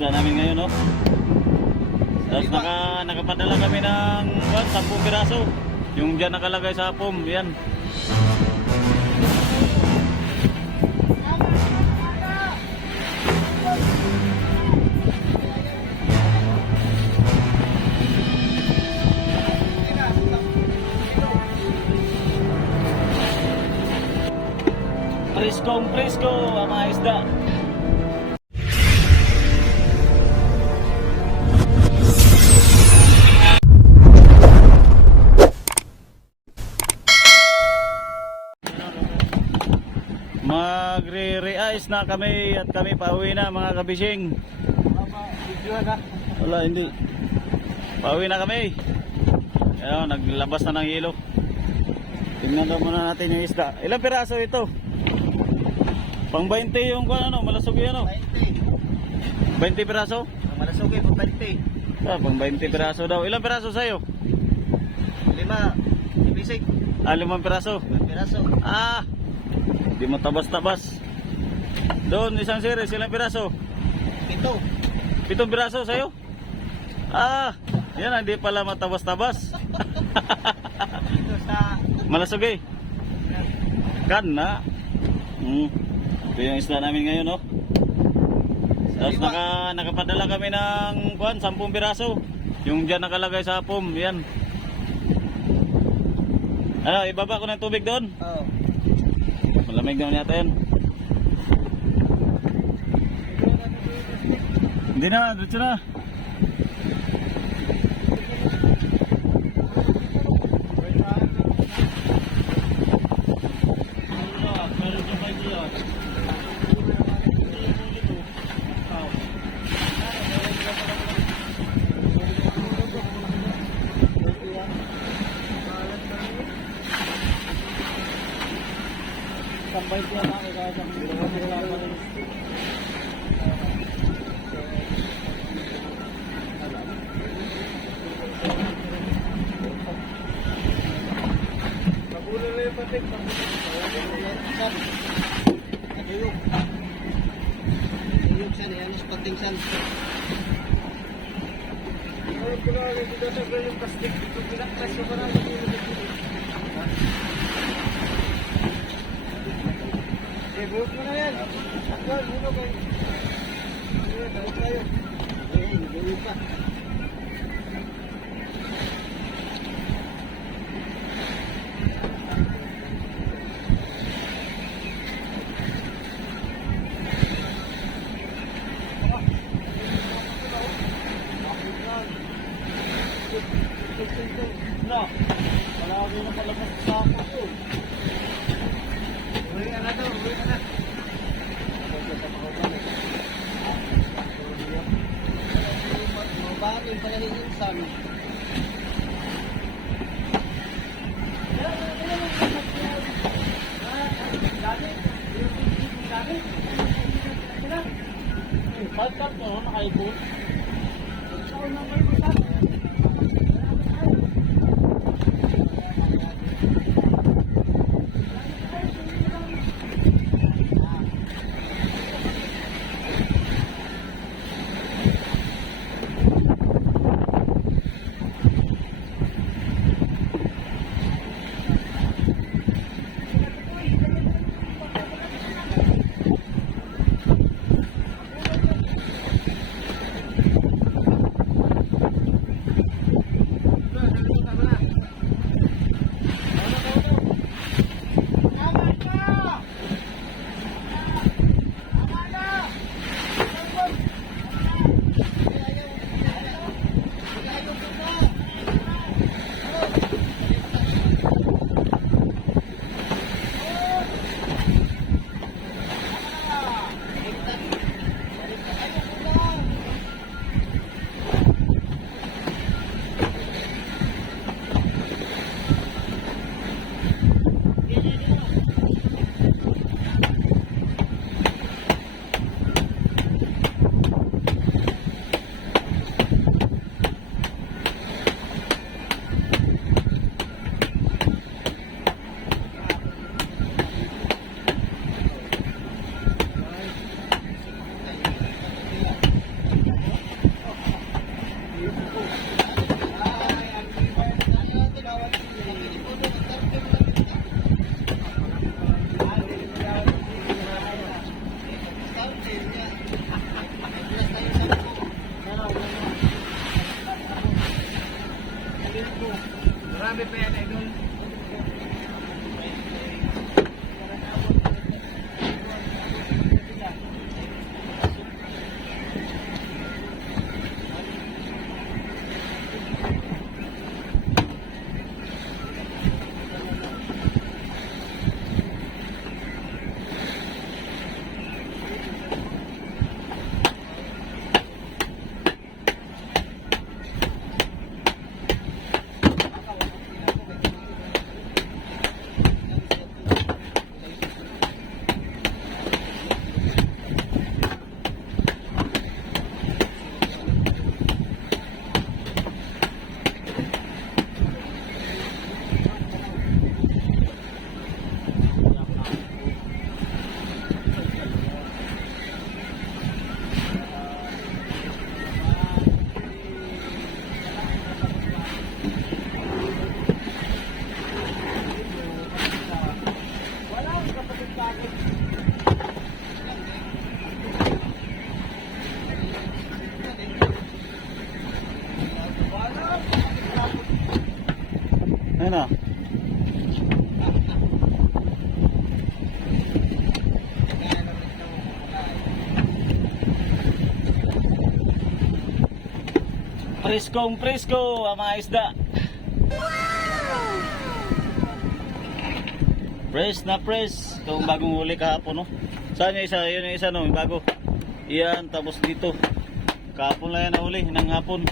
Namin ngayon, no? Tapos nakapadala kami ng 10 piraso. Yung dyan nakalagay sa pom, yan. Presko ang mga isda. Magre-re-ice na kami at kami pauwi na mga kabising. Wala, hindi. Pauwi na kami. Ayun, naglabas na ng yelo. Tingnan daw muna natin yung isda. Ilang piraso ito? Pang 20 yung ano, malasog yun, ano? 20 piraso? Malasog yung 20. Ah, pang 20 piraso daw. Ilang piraso sa'yo? 5. Ibisig. 5 piraso. 5 piraso. Ah! Di mo tabas-tabas. Doon, isang series, ilang piraso? 7. 7 piraso sa'yo? Ah! Yan, hindi pala matabas-tabas. Ito sa... Malasog eh. Kan na. Ito yung isda namin ngayon, no? Tapos nakapadala kami ng 10 piraso. Yung dyan nakalagay sa pom, yan. Ano, ibaba ko ng tubig doon? Oo. Malamig naman yata yan. Hindi na, dito na. Tambay ko na ako. Pagulo na yung patik. Ayok. Ayok siya. Yan is pating siya. Ayok ko na. Dito sa yung plastic. Ito pinaklas ko na. Buhok mo na yan. Agad, buhok kayo. Buhok tayo. Buhok pa. No. Wala ko na palabas sa ako. Uwi ka na to, uwi ka na. Bakit yung palahingin sa amin? Pagkat mo, nakaibot. Ano? Preskong presko ang mga isda. Press na press. Itong bagong huli kahapon, no? Saan yung isa? Yun yung isa, no? Yung bago. Iyan, tapos dito. Kahapon lang yan na huli, ng hapon.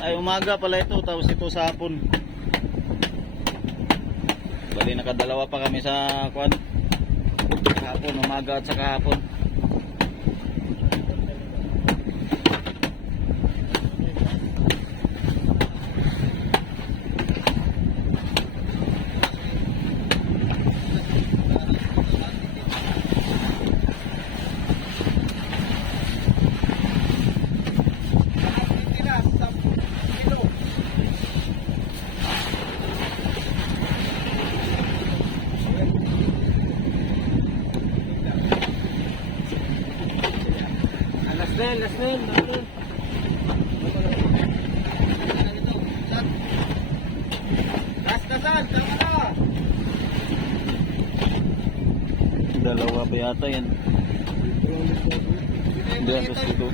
Ay, umaga pala ito, tapos ito sa hapon. Bali, nakadalawa pa kami sa kuan. Kahapon, umaga at sa kahapon. Last name. Last na saan? Tama na. Dalawa pa yata yan. Hindi asos dito.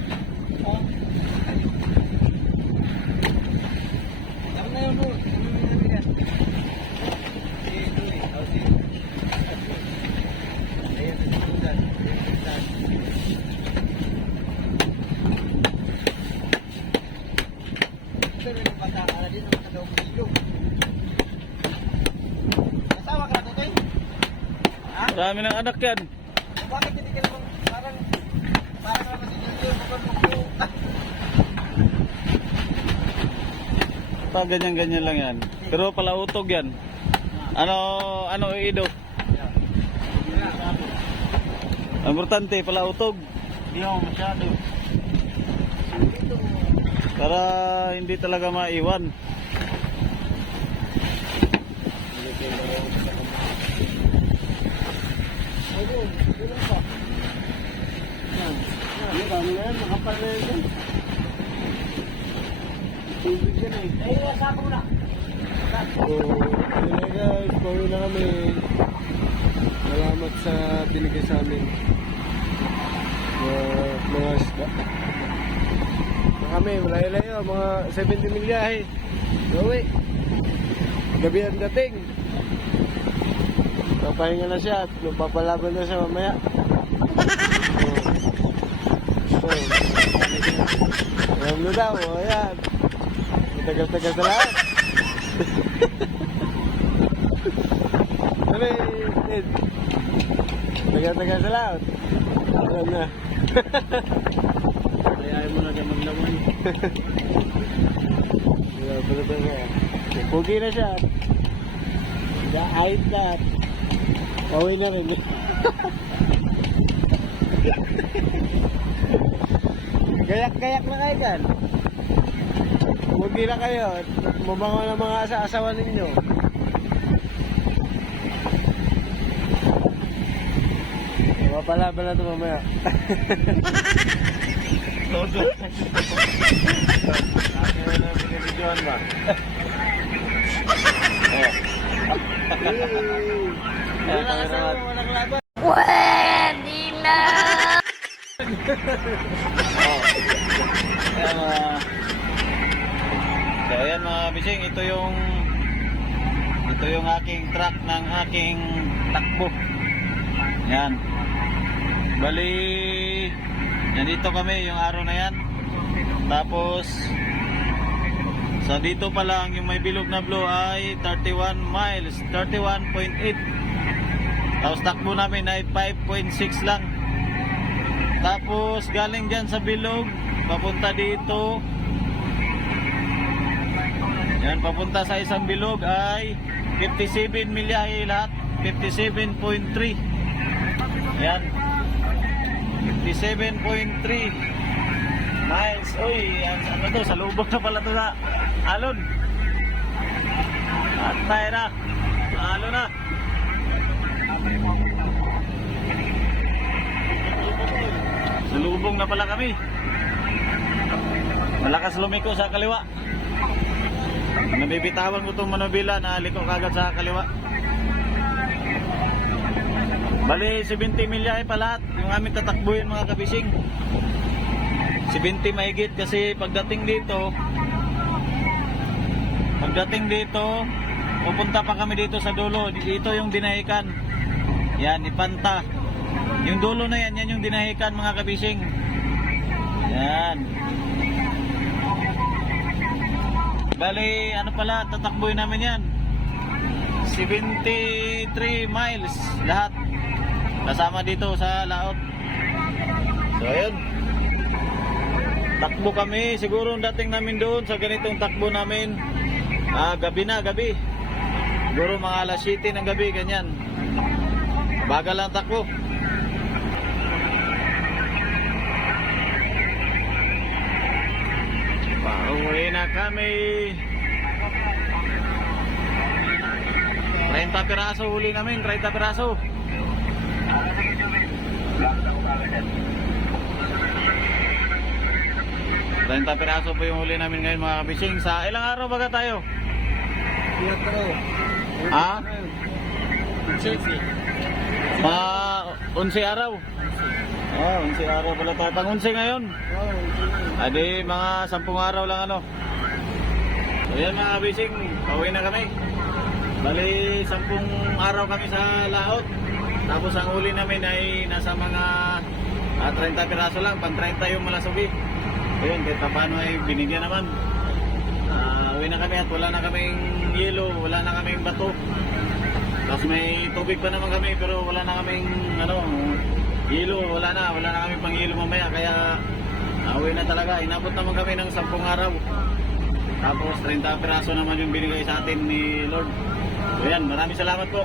Tama na yun, bro. Dami ng anak yan. Bakit hindi ka naman parang naman sinigil Pa ganyan-ganyan lang yan. Pero palautog yan. Ano iido? Ang importante palautog. Hindi ako masyado. Para hindi talaga maiwan. Dami na yan, makapal na yan. Tubig yan eh. Sako mo na. So, yun na guys, pauwi na kami. Salamat sa binigay sa amin. Mga isda. Na kami, malayo-layo, mga 70 milyahe. Gawin. Gabi ang dating. Papahinga na siya at magpapalaban na siya mamaya. Alam mo daw, ayan. Tagal-tagal sa lahat. Sabi, Ed. Tagal-tagal sa lahat. Alam na. Ayayin mo na siya maglaman. Pugi na siya. Ahit na. Pauwi na rin. Gayak-gayak na kayo kan. Pugi na kayo. Mabango ng mga asa-asawa ninyo. Mapalaban na ito mamaya. Todo. Ano na binibidyoan ba? Walang laban. Pwede na! So ayan mga bising, ito yung aking truck ng aking takbo. Yan. Bali, nandito kami yung araw na yan. Tapos so dito pa lang yung may bilog na blue ay 31 miles, 31.8. Tapos takbo namin ay 5.6 lang. Tapos galing dyan sa bilog papunta dito. Yan, papunta sa isang bilog ay 57 milyahe lahat, 57.3. Yan, 57.3 miles. Uy, ano to, sa lubog na pala to sa alon. At tayo na, alon na. Salubong na pala kami. Malakas lumiko sa kaliwa. Nabibitawan ko itong manubila na liko kagad sa kaliwa. Bali 70 milya pa lahat yung aming tatakbuhin mga kabising. 70 mahigit kasi pagdating dito pupunta pa kami dito sa dulo. Dito yung dinahikan. Yan, ipanta. Yung dulo na yan, yan yung dinahikan mga kabising. Yan. Bali, ano pala, tatakbuhin namin yan. 73 miles lahat. Kasama dito sa laot. So, ayun. Takbo kami. Siguro ang dating namin doon sa ganitong takbo namin. Gabi. Siguro mga alas 7 ng gabi, ganyan. Bagal lang takbo. Pauwi na kami. 30 piraso huli namin, 30 piraso. Piraso po yung huli namin ngayon mga kabising. Sa ilang araw baga tayo? 4. Ha? 11 araw. 11 araw pala tayo. Pang 11 ngayon. Adi mga 10 araw lang ano. So yan mga kabising, pauwi na kami. Bali 10 araw kami sa laot. Tapos ang huli namin ay nasa mga 30 piraso lang. Pang 30 yung malasubi. Ayun, kahit paano ay binigyan naman. Uwi na kami at wala na kaming yelo, wala na kaming bato. Tapos may tubig pa naman kami pero wala na kaming yelo, wala na kaming pang yelo mamaya. Kaya uwi na talaga. Inabot naman kami ng 10 araw. Tapos 30 piraso naman yung binigay sa atin ni Lord. So yan, maraming salamat po.